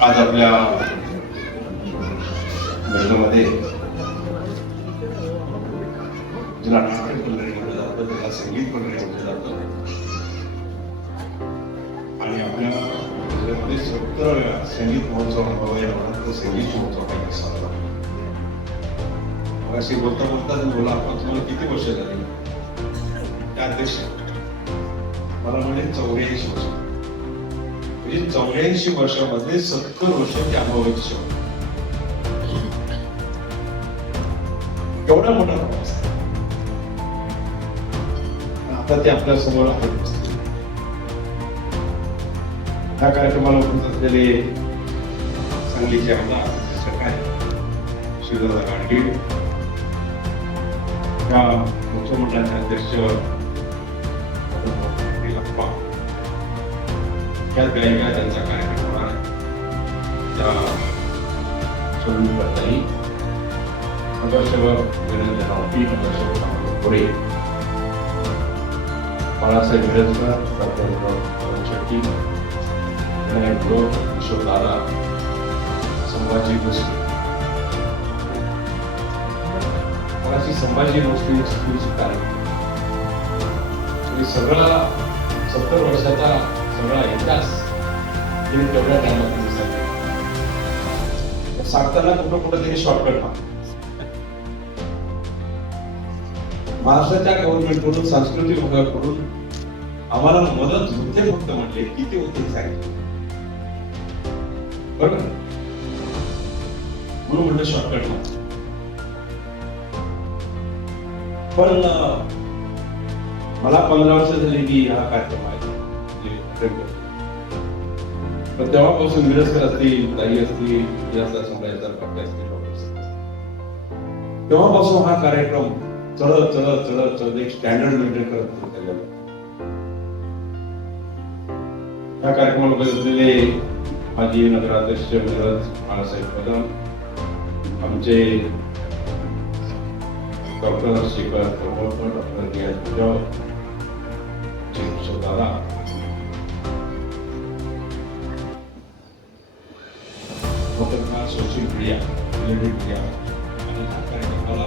आज आपल्या लग्नामध्ये जिला नाटक मंडळी म्हटलं जातं त्याला संगीत मंडळी म्हटलं जातं. आणि आपल्या जिल्ह्यामध्ये सत्तर वेळा संगीत महोत्सव अनुभव या म्हणत संगीत महोत्सव काही साजरा अशी बोलता बोलता बोला आपण तुम्हाला किती वर्ष झाली? त्या अध्यक्ष. मला म्हणजे चौऱ्याऐंशी वर्ष. म्हणजे चौऱ्याऐंशी वर्षामध्ये सत्तर वर्ष ते अनुभवाची एवढा मोठा प्रवास आता ते आपल्यासमोर आहेत ह्या कार्यक्रमाला उपस्थित असलेले सांगलीचे आमदार सकाळी श्रीदादा गाडगे या मुख्यमंडळाचे अध्यक्ष त्याच गायिका त्यांचा कार्यक्रम होणार त्या सोडून करता येईल नगरसेवक वीरेंद्र रावती नगरसेवक अमोल बाळासाहेब विरजकर डॉक्टर शेट्टी विनायक गोप किशोर दादा संभाजी भोसले. मराठी संभाजी भोसले स्कूलचे कार्यक्रम सगळा सत्तर वर्षाचा सगळा इतिहास तिने तेवढ्या टायमात सांगितला सांगताना कुठं कुठं त्यांनी शॉर्टकट हा महाराष्ट्राच्या गव्हर्नमेंटकडून सांस्कृतिक विभागाकडून आम्हाला मदत होते फक्त म्हटले किती होते सांगितले. बरोबर? म्हणून म्हटलं शॉर्टकट मा पण मला पंधरा वर्ष झाली की हा कार्यक्रम आहे पण तेव्हापासून मिरजकर असतील ताई असतील विलासदार संभाजीदार पाटील असतील तेव्हापासून हा कार्यक्रम चढत चढत चढत चढत एक स्टँडर्ड मेंटेन करत पुढे या कार्यक्रमाला बसलेले माजी नगराध्यक्ष मिरज बाळासाहेब कदम आमचे डॉक्टर शेखर डॉक्टर नियाज दादा डॉक्टर सोशल मीडिया मीडिया आणि हा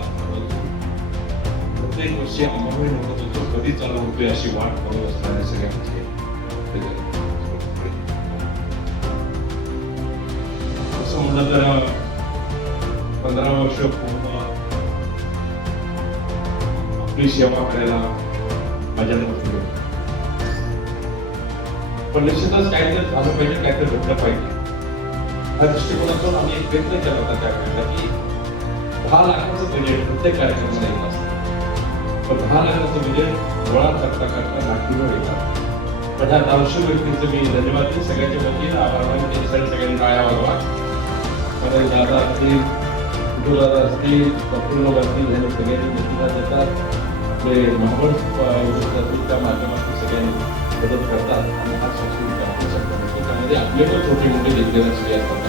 प्रत्येक वर्षी अंबाबाई म्हणत होतो कधी चालू होतोय अशी वाट बघत असं म्हणलं तर पंधरा वर्ष पूर्ण आपली सेवा करायला माझ्या पण निश्चितच काहीतरी झालं पाहिजे काहीतरी भेटलं पाहिजे ह्या दृष्टिकोनातून आम्ही एक प्रयत्न केला होता त्यावेळेला की दहा लाखाचं बजेट प्रत्येक कार्यक्रमाला येत असतं. पण दहा लाखाचं बजेट गोळा करता करता लाखीवर येतात पण ह्या दहाशे व्यक्तींचं मी धन्यवाद देईन. सगळ्यांच्या वतीनं आभार मानते. त्यासाठी सगळ्यांनी टाळ्या वाजवा माझे दादा असतील दादा असतील डॉक्टर लोक असतील ह्या सगळ्यांनी प्रतिसाद देतात आपले महाबळ असतील त्या माध्यमातून सगळ्यांनी मदत करतात. आणि हा संस्कृती आपल्या संघटनेचा त्यामध्ये आपले पण छोटे मोठे देशभर सगळे असतात.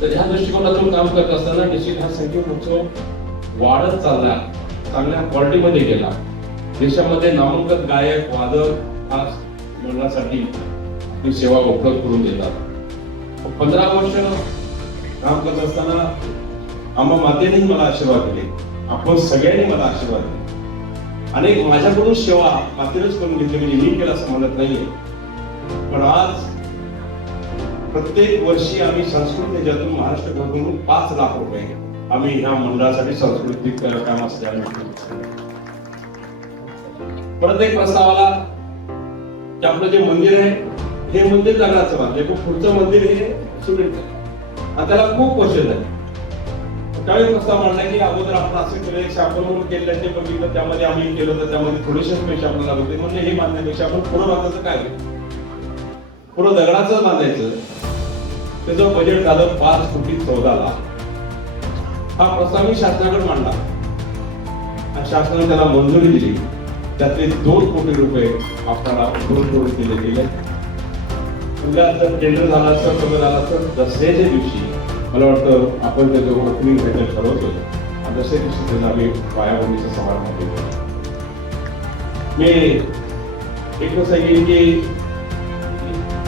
तर ह्या दृष्टिकोनातून काम करत असताना निश्चित हा संगीत उत्सव वाढत चालला चांगल्या क्वालिटीमध्ये गेला. देशामध्ये नामांकन गायक वादक हा मंडळासाठी आपली सेवा उपलब्ध करून देतात. पंधरा वर्ष काम करत असताना आम्हा मातेने मला आशीर्वाद दिले. आपण सगळ्यांनी मला आशीर्वाद दिले. अनेक माझ्याकडून सेवा मातेनेच करून घेतली. म्हणजे मी केलं असं म्हणत नाहीये. पण आज प्रत्येक वर्षी आम्ही संस्कृत याच्यातून महाराष्ट्राकडून पाच लाख रुपये आम्ही ह्या मंडळासाठी सांस्कृतिक कामासाठी आम्ही परत एक प्रस्ताव आला. की आपलं जे मंदिर आहे हे मंदिर दगडाचं बांधले. पण पुढचं मंदिर हे सिमेंट आणि त्याला खूप वर्ष झाले. त्यावेळी प्रस्ताव मांडला की अगोदर आपण असं केले शापन म्हणून केल्याचे बघितलं त्यामध्ये आम्ही केलं तर त्यामध्ये थोडेसे पैसे आपल्याला लागते म्हणजे हे बांधण्यापेक्षा आपण पुढं बांधायचं काय? होईल पुढं दगडाचं बांधायचं. त्याचं बजेट झालं पाच कोटी चौदा लाख. हा प्रस्ताव मी शासनाकडे मांडला. आणि शासनाने त्याला मंजुरी दिली. त्यातले दोन कोटी रुपये आपल्याला दोन कोटी दिले गेले. उद्या जर टेंडर झाला असतं कमी झाला असतं दसऱ्याच्या दिवशी मला वाटतं आपण त्याचं ओपनिंग भेटेल ठरवतो आणि दसऱ्या दिवशी त्याचा आम्ही पायाभरणीचा समारंभ केला. मी एकच सांगेन की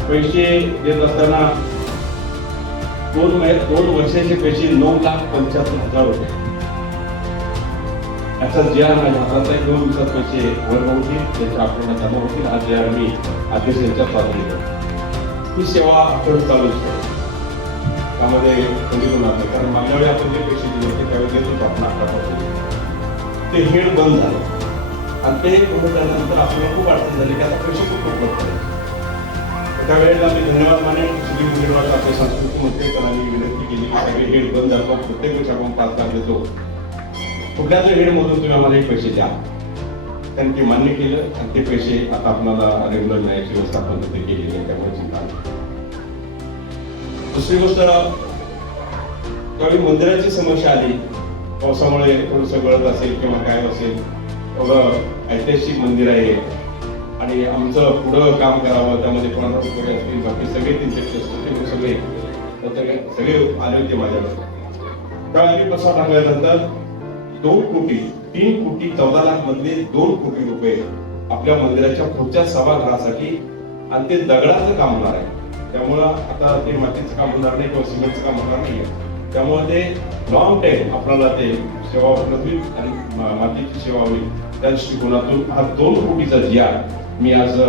पैसे देत असताना दोन दोन वर्षाचे पैसे नऊ लाख पंच्याहत्तर हजार होते. याचा जे आर हाताचा एक दोन दिवसात पैसे वर होतील त्याच्या आपल्याला जमा होतील. आज जे आर मी आदेश यांच्या चालू ही सेवा आपण चालू ठेवू. त्यामध्ये कधी होणार नाही कारण मागल्या वेळी आपण जे पैसे दिले होते त्यावेळी देत होतो आपण अकरापासून ते हेड बंद झालं. आणि ते बंद झाल्यानंतर आपल्याला खूप अडचण झाली की आता पैसे खूप उपलब्ध त्यावेळेला मी धन्यवाद मानेन श्री मुलीवाला आपले सांस्कृतिक मंत्र्यांनी विनंती केली की सगळे हेड बंद दाखवा प्रत्येक वर्षी आपण पाच लाख देतो कुठल्या तरी हेड मधून तुम्ही आम्हाला एक पैसे द्या. त्यांनी ते मान्य केलं आणि ते पैसे आता आपल्याला रेग्युलर मिळायची व्यवस्था आपण तिथे केलेली आहे त्यामुळे चिंता दुसरी गोष्ट त्यावेळी मंदिराची समस्या आली पावसामुळे थोडस गळत असेल किंवा काय असेल एवढं ऐतिहासिक मंदिर आहे. आणि आमचं पुढं काम करावं त्यामध्ये कोणाला वगैरे असतील बाकी सगळे त्यांचे सगळे. सगळे आले होते माझ्याकडे. त्यावेळी मी प्रसाद टाकल्यानंतर दोन कोटी तीन कोटी चौदा लाख मधले दोन कोटी रुपये आपल्या मंदिराच्या पुढच्या सभागृहासाठी आणि ते दगडाचं काम होणार आहे. त्यामुळं आता ते मातीचं काम होणार नाही किंवा सिमेंटचं काम होणार नाही त्यामुळे ते लॉंग टाइम आपल्याला ते सेवा उपलब्ध होईल आणि मातेची मातीची सेवा होईल. त्या दृष्टिकोनातून हा दोन कोटीचा जी मी आज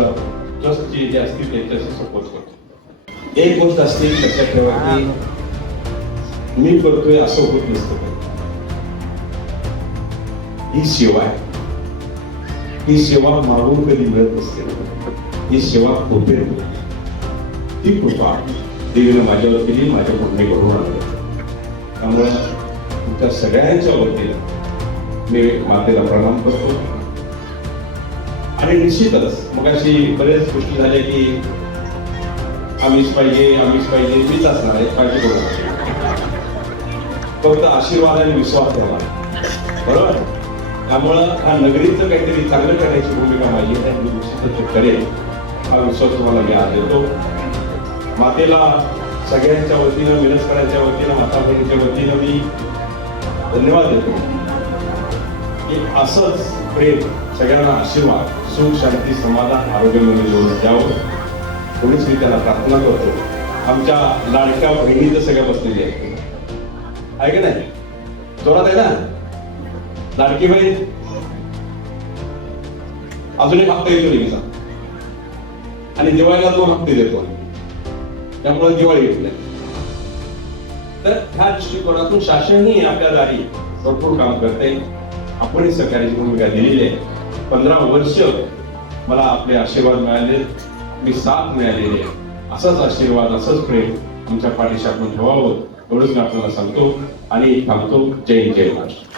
ट्रस्टचे जे असतील त्यांच्याशी सपोर्ट करतो. एक गोष्ट असते लक्षात ठेवा की मी करतोय असं होत नसतं. ही सेवा आहे. ही सेवा मागून कधी मिळत नसते. ही सेवा कृपे ती कृपा देवीने माझ्यावर केली माझ्या पुढे घडून आणली त्यामुळे तुमच्या सगळ्यांच्या वतीनं मी मातेला प्रणाम करतो. आणि निश्चितच मग अशी बरेच गोष्टी झाल्या की आम्हीच पाहिजे आम्हीच पाहिजे मीच असणार आहे काळजी करू फक्त आशीर्वाद आणि विश्वास ठेवा. बरोबर? त्यामुळं हा नगरीचं काहीतरी चांगलं करण्याची भूमिका माझी आहे मी निश्चितच करेन. हा विश्वास तुम्हाला मी आज देतो. मातेला सगळ्यांच्या वतीनं मिरजकरांच्या वतीनं माता बहिणीच्या वतीनं मी धन्यवाद देतो. की असंच प्रेम सगळ्यांना आशीर्वाद सुख शांती समाधान आरोग्यामध्ये येऊन द्यावं कोणीच मी त्याला प्रार्थना करतो. आमच्या लाडक्या बहिणी तर सगळ्या बसलेली आहे आहे का नाही? जोरात आहे ना? लाडकी बहीण. अजून एक हप्ता येतो नेहमीचा. आणि दिवाळीला दोन हप्ते देतो त्यामुळे दिवाळी येत नाही तर ह्या दृष्टिकोनातून शासनही आपल्या दारी भरपूर काम करते आपणही सरकारची भूमिका दिलेली आहे. पंधरा वर्ष मला आपले आशीर्वाद मिळाले. मी साथ मिळालेली आहे. असाच आशीर्वाद असंच प्रेम आमच्या पाठीशी आपण ठेवावं. एवढंच मी आपल्याला सांगतो आणि थांबतो. जय जय महाराष्ट्र.